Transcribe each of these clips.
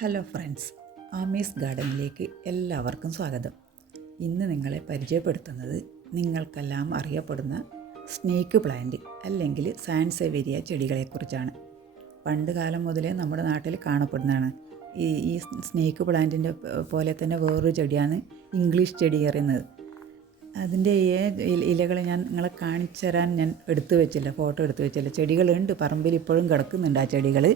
Hello friends, Ami's ഗാർഡനിലേക്ക് എല്ലാവർക്കും സ്വാഗതം. ഇന്ന് നിങ്ങളെ പരിചയപ്പെടുത്തുന്നത് നിങ്ങൾക്കെല്ലാം അറിയപ്പെടുന്ന സ്നേക്ക് പ്ലാന്റ് അല്ലെങ്കിൽ സാൻസെവേരിയ ചെടികളെക്കുറിച്ചാണ്. പണ്ട് കാലം മുതലേ നമ്മുടെ നാട്ടിൽ കാണപ്പെടുന്നതാണ്. ഈ സ്നേക്ക് പ്ലാന്റിൻ്റെ പോലെ തന്നെ വേറൊരു ചെടിയാണ് ഇംഗ്ലീഷ് ചെടി പറയുന്നത്. അതിൻ്റെ ഇലകൾ ഞാൻ നിങ്ങളെ കാണിച്ചു തരാൻ ഞാൻ ഫോട്ടോ എടുത്തു വെച്ചില്ല. ചെടികളുണ്ട്, പറമ്പിൽ ഇപ്പോഴും കിടക്കുന്നുണ്ട് ആ ചെടികൾ.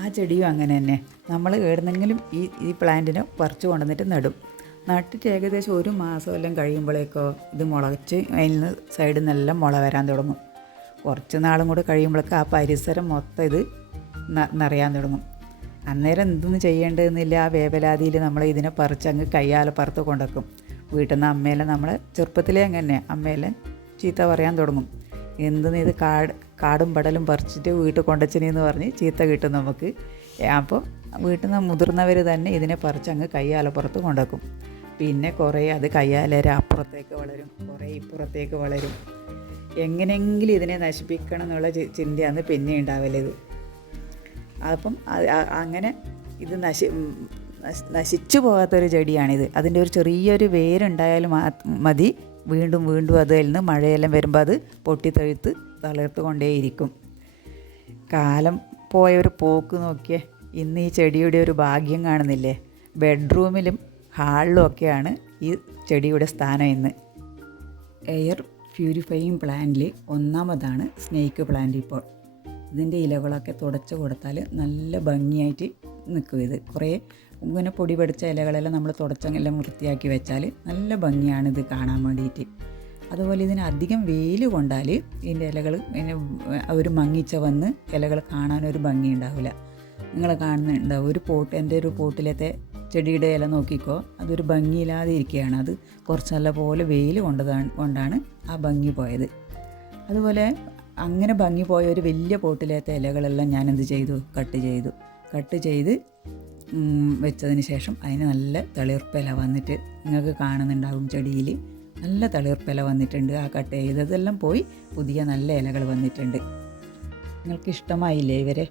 ആ ചെടിയും അങ്ങനെ തന്നെ നമ്മൾ എവിടുന്നെങ്കിലും ഈ പ്ലാന്റിനെ പറിച്ചു കൊണ്ടുവന്നിട്ട് നട്ടിട്ട് ഏകദേശം ഒരു മാസം എല്ലാം കഴിയുമ്പോഴേക്കോ ഇത് മുളച്ച് അതിൽ നിന്ന് സൈഡിൽ നിന്നെല്ലാം മുള വരാൻ തുടങ്ങും. കുറച്ച് നാളും കൂടെ കഴിയുമ്പോഴേക്കും ആ പരിസരം മൊത്തം ഇത് നിറയാൻ തുടങ്ങും. അന്നേരം എന്തൊന്നും ചെയ്യേണ്ടതെന്നില്ല, ആ വേവലാതിയിൽ നമ്മൾ ഇതിനെ പറിച്ച് അങ്ങ് കയ്യാലെ പുറത്ത് കൊണ്ടുവെക്കും. വീട്ടിൽ നിന്ന് അമ്മയെല്ലാം നമ്മളെ ചെറുപ്പത്തിലേ അങ്ങനെ അമ്മയെല്ലാം ചീത്ത പറയാൻ തുടങ്ങും. എന്തെന്ന് ഇത് കാടും പടലും പറിച്ചിട്ട് വീട്ടിൽ കൊണ്ടച്ചനെന്ന് പറഞ്ഞ് ചീത്ത കിട്ടും നമുക്ക്. അപ്പോൾ വീട്ടിൽ നിന്ന് മുതിർന്നവർ തന്നെ ഇതിനെ പറിച്ച് അങ്ങ് കയ്യാലപ്പുറത്ത് കൊണ്ടുവെക്കും. പിന്നെ കുറേ അത് കയ്യാലേര അപ്പുറത്തേക്ക് വളരും, കുറേ ഇപ്പുറത്തേക്ക് വളരും. എങ്ങനെയെങ്കിലും ഇതിനെ നശിപ്പിക്കണം എന്നുള്ള ചിന്തയാണ് പിന്നെ ഉണ്ടാവല്ലത്. അപ്പം അങ്ങനെ ഇത് നശിച്ചു പോകാത്തൊരു ചെടിയാണിത്. അതിൻ്റെ ഒരു ചെറിയൊരു വേരുണ്ടായാലും മതി, വീണ്ടും അതിൽ നിന്ന് മഴയെല്ലാം വരുമ്പോൾ അത് പൊട്ടിത്തെഴുത്ത് തളിർത്ത് കൊണ്ടേയിരിക്കും. കാലം പോയൊരു പോക്ക് നോക്കിയേ. ഇന്ന് ഈ ചെടിയുടെ ഒരു ഭാഗ്യം കാണുന്നില്ലേ? ബെഡ്റൂമിലും ഹാളിലും ഒക്കെയാണ് ഈ ചെടിയുടെ സ്ഥാനം ഇന്ന്. എയർ പ്യൂരിഫയിങ് പ്ലാന്റിൽ ഒന്നാമതാണ് സ്നേക്ക് പ്ലാന്റ്. ഇപ്പോൾ ഇതിൻ്റെ ഇലകളൊക്കെ തുടച്ച് കൊടുത്താൽ നല്ല ഭംഗിയായിട്ട് നിൽക്കും. ഇത് കുറേ ഇങ്ങനെ പൊടി പിടിച്ച ഇലകളെല്ലാം നമ്മൾ തുടച്ചെല്ലാം വൃത്തിയാക്കി വെച്ചാൽ നല്ല ഭംഗിയാണ് ഇത് കാണാൻ വേണ്ടിയിട്ട്. അതുപോലെ ഇതിന് അധികം വെയിൽ കൊണ്ടാൽ ഇതിൻ്റെ ഇലകൾ ഒരു മങ്ങിച്ച വന്ന് ഇലകൾ കാണാനൊരു ഭംഗി ഉണ്ടാവില്ല. നിങ്ങൾ കാണുന്നുണ്ടാവും എൻ്റെ ഒരു പോട്ടിലത്തെ ചെടിയുടെ ഇല നോക്കിക്കോ, അതൊരു ഭംഗിയില്ലാതെ ഇരിക്കുകയാണ്. അത് കുറച്ച് നല്ല പോലെ വെയിൽ കൊണ്ടാണ് ആ ഭംഗി പോയത്. അതുപോലെ അങ്ങനെ ഭംഗി പോയ ഒരു വലിയ പോട്ടിലത്തെ ഇലകളെല്ലാം ഞാൻ കട്ട് ചെയ്ത് വെച്ചതിന് ശേഷം അതിന് നല്ല തളിർപ്പില വന്നിട്ട് നിങ്ങൾക്ക് കാണുന്നുണ്ടാകും. ചെടിയിൽ നല്ല തളിർപ്പില വന്നിട്ടുണ്ട്. ആ കട്ട് ചെയ്തതെല്ലാം പോയി പുതിയ നല്ല ഇലകൾ വന്നിട്ടുണ്ട്. നിങ്ങൾക്ക് ഇഷ്ടമായില്ലേ ഇവരെ?